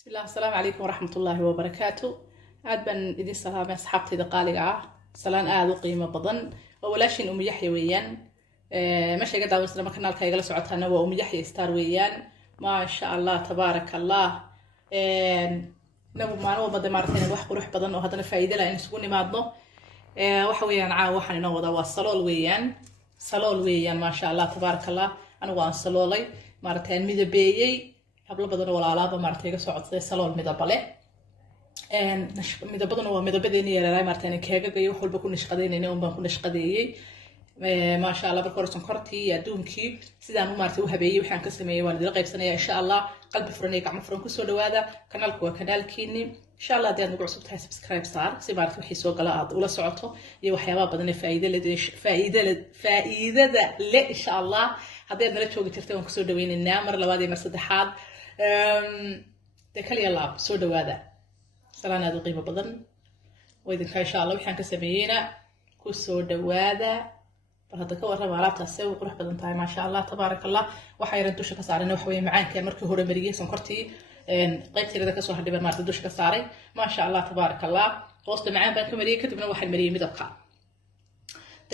بسم الله السلام عليكم ورحمة الله وبركاته. aad baan idin salaamay asxaabtayda qaaliga ah salaan aad u qiimo badan oo walaashin Yaxya weeyaan ma sheega daawadana kanaalka igala socotaana waa Yaxya star weeyaan ma sha Allah tabarakallah nagu maano wada martay wax qurux badan oo hadana faa'iido leh in isugu nimaadno waxa weeyaan waxaan inoo wada waa salool weeyaan ma sha Allah tabarakallah anigu waan saloolay marteen midabeeyay hablo badan oo walaalaaba martay iga socodtay salool midab leh midabaduna waa midabadeena yareeray martaan keegaga iyo wax walba ku nashqadeynayna baan ku nashqadeeyay ma sha Allah barkoor sonkortii adduunkii sidaan u martay u habeeyay waxaan ka sameeyay waan idin qaybsanayaa insha Allah qalbi furan iyo gacmo furan ku soo dhawaada kanaalku waa kanaalkiini insha Allah hadii aad nagu cusub tahay subscribe saar si baarta wixii soo gala aad ula socoto iyo waxyaabo badan ee faa'iidada leh insha Allah hadii aad nala joogi jirtay waan ku soo dhaweynaynaa mar labaad iyo mar saddexaad kaliya laab soo dhawaada salaan aad u qiimo badan waydinka insha Allah waxaan ka sameeyayna ku soo dhawaada bal hadda ka warrama alaabtaas ay qurux badan tahay ma sha Allah tabarakallah waxa yaran dusha ka saarnay wax weey macaan markii hore mariyay sonkortii qaybteeda ka soo hadhibay markii dusha ka saaray ma sha Allah tabarakallah hoosta macaan baan ka mariyay kadibna waxaan mariyay midabka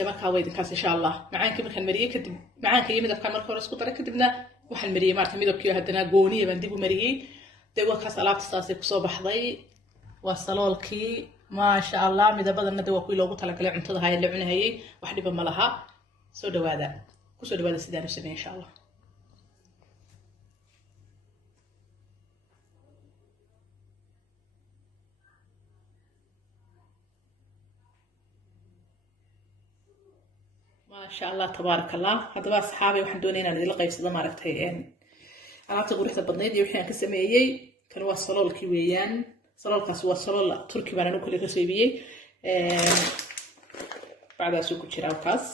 marka waydinkaas insha Allah macaankii markaan mariyay kadib macaanka iyo midabka markii hore isku daray kadibna waxaan mariyay markii midabkii hadana gooniye baan dib u mariyay waa alaabtaas ku soo baxday waa saloolkii ma sha Allah midabadana waa kuwi loogu talagalay cuntada hay la cunahayay wax dhiba ma laha soo dhawaada ku soo dhawaada sidaan u sameeyay insha Allah ma sha Allah tabarakallah hadaba asxaabi waxaan doonaynaa inaan idin qaybsado maaragtay alaabta quruxda badneed iyo wixii aan ka sameeyay kan waa saloolkii weeyaan saloolkaas waa salool turki baan anu kale ka sameeyay bacdaas ku jira kaas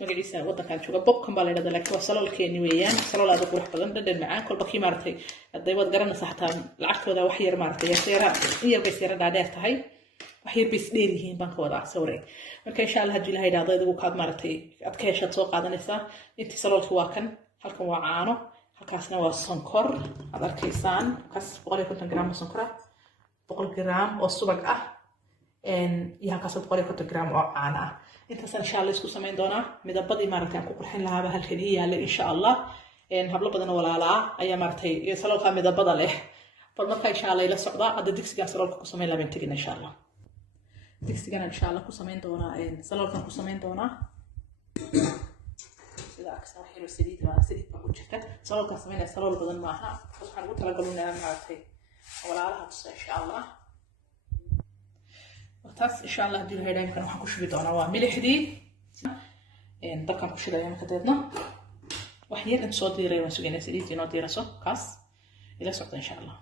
magaciisa wadankan jooga bobkan baa la yiraahdaa laakiin waa saloolkeeni weeyaan salool aad u qurux badan dhadhan macaan kolba kii maartay haday wad garanaysaa xataa lacagtooda wax yar maartay yar bay seera dhaadheer tahay wax yar bay isdheer yihiin baan ka wadaa sawirey marka insha Allah hadii ilaahay dhaado adigu kaad maartay aad ka heshaad soo qaadanaysaa intii saloolkii waa kan halkan waa caano halkaasna waa sonkor aad arkaysaan kaas 150 gram oo sonkor 100 gram oo subag ah iyo halkaas 150 gram oo caano ah intaas insha Allah isku sameyn doonaa midabadii maartay aan ku qurxin lahaaba halkan yaala insha Allah hablo badan oo walaala ayaa maartay iyo saloolka midabada leh bal marka insha Allah ila socda hadda digsiga saloolka ku sameyn laabeen tagin insha Allah digsigan insha Allah ku sameyn doonaa saloolkan ku sameyn doonaa أكثر حلو سديد بقول شفته سلول كسمينه سلول بدن معها waxaan ugu talagalnaa maartay walaalaha tusay insha Allah wataas insha Allah hadii la heeyo kan waxaan ku shubi doonaa waa milixdii dalkan ku shidayaan kadeedna wax yar in soo diiray waan sugeynaa saliid inoo diiraso kaas ila socdo insha Allah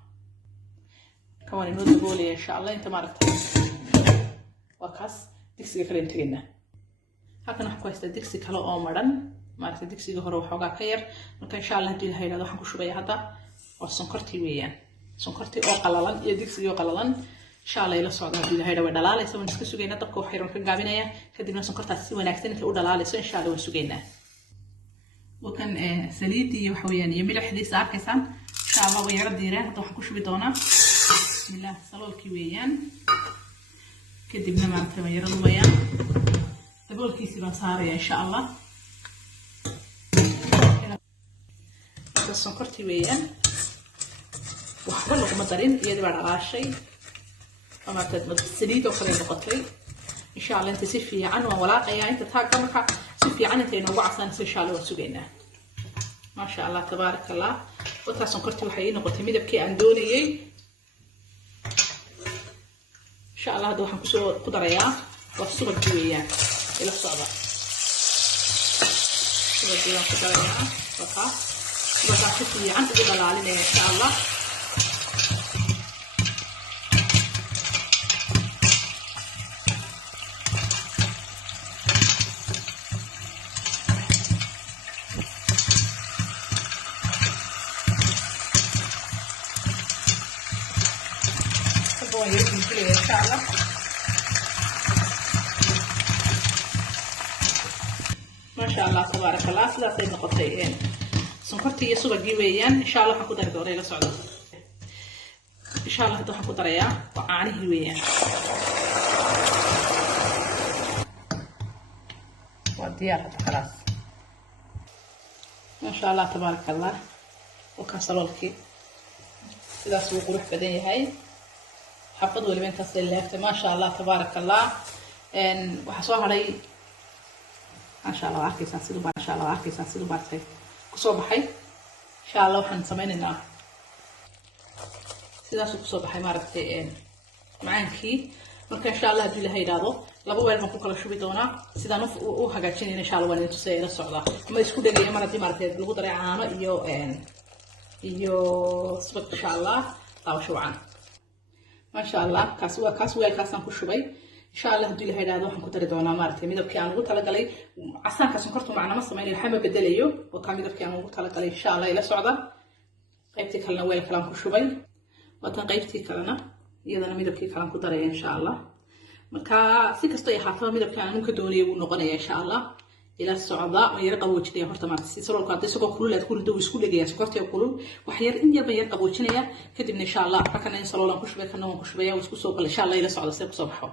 kawan inoo daboolay insha Allah inta maartay waa kaas digsiga kale intageena halkan wax ku haysta digsi kale oo maran maartay digsiga hore waxoogaa ka yar marka insha Allah hadii la heeyo waxaan ku shubaya hadda waa sonkortii weeyaan sonkortii oo qalalan iyo digsiga oo qalalan insha Allah ila socdo hadii la heeyo way dhalaalayso waan iska sugeynaa dabka wax yar ka gaabinaya kadibna sonkortaas si wanaagsan inta u dhalaalayso insha Allah waan sugeynaa wakan saliidii waxa weeyaan iyo milixdii saarkaysaan insha Allah way yara diireen hadda waxaan ku shubi doonaa bismillah saloolkii weeyaan kadibna maartay way yara dubayaan daboolkiisa baan saaraya insha Allah sonkortii weeyaan waxba laguma darin iyadii baa dhalaashay ama saliid oo kale noqotay insha Allah inta si fiican waan walaaqayaa inta taagga marka si fiican inta inoogu casanayso insha Allah waan sugeynaa ma sha Allah tabarakallah wata sonkortii waxay noqotay midabkii aan doonayay insha Allah hadda waxaan ku darayaa waa subag weeyaan ila socda subag weeyaan ku darayaa wata وضع شكل عنده يضل علينا إن شاء الله طبعا يركن كله إن شاء الله ما شاء الله تبارك الله سلاسل نقطتين sonkortii iyo subagii weeyaan insha Allah waxaan ku dari doonaa ila socdo إن شاء الله هذا حكو طريقة وعاني هلوية والديار خلاص ما شاء الله تبارك الله وكاسلولكي sidaas uu qurux badan yahay xafad waliba intaas ay leeftay ma sha Allah tabaaraka Allah waxa soo haray ma sha Allah arkaysan sidoo baartay ku soo baxay insha Allah waxaan sameeynaa sidaas ku soo baxay maaragtay macaankii marka insha Allah hadii la hayraado laba weel ma ku kala shubi doona sidaan u hagaajinayna insha Allah waan inta soo ila socda ma isku dhagay maaragtay lagu daray caano iyo subag insha Allah taasho waan ma sha Allah kaas weelkaasaan ku shubay insha Allah hadii la hayraado waxaan ku dari doonaa maaragtay midabkii aan ugu tala galay casaanka sonkortu macna ma sameeyo waxa ma bedelayo oo ka midabkii aan ugu tala galay insha Allah ila socda qaybtii kalena weel kale aan ku shubay watan qaybtii kalena iyadana midabkii kale aan ku daray insha Allah marka si kasto ay xaafado midabkii aan ka doonayo uu noqonayaa insha Allah ila socda oo yar qaboojinaya horta ma si soo qaatay isagoo kulul aad ku rido isku dhagaya sokortiga kulul wax yar in yar yar qaboojinaya kadibna insha Allah waxa kana in saloolan ku shubay kana waan ku shubaya isku soo qal insha Allah ila socda si ku soo baxo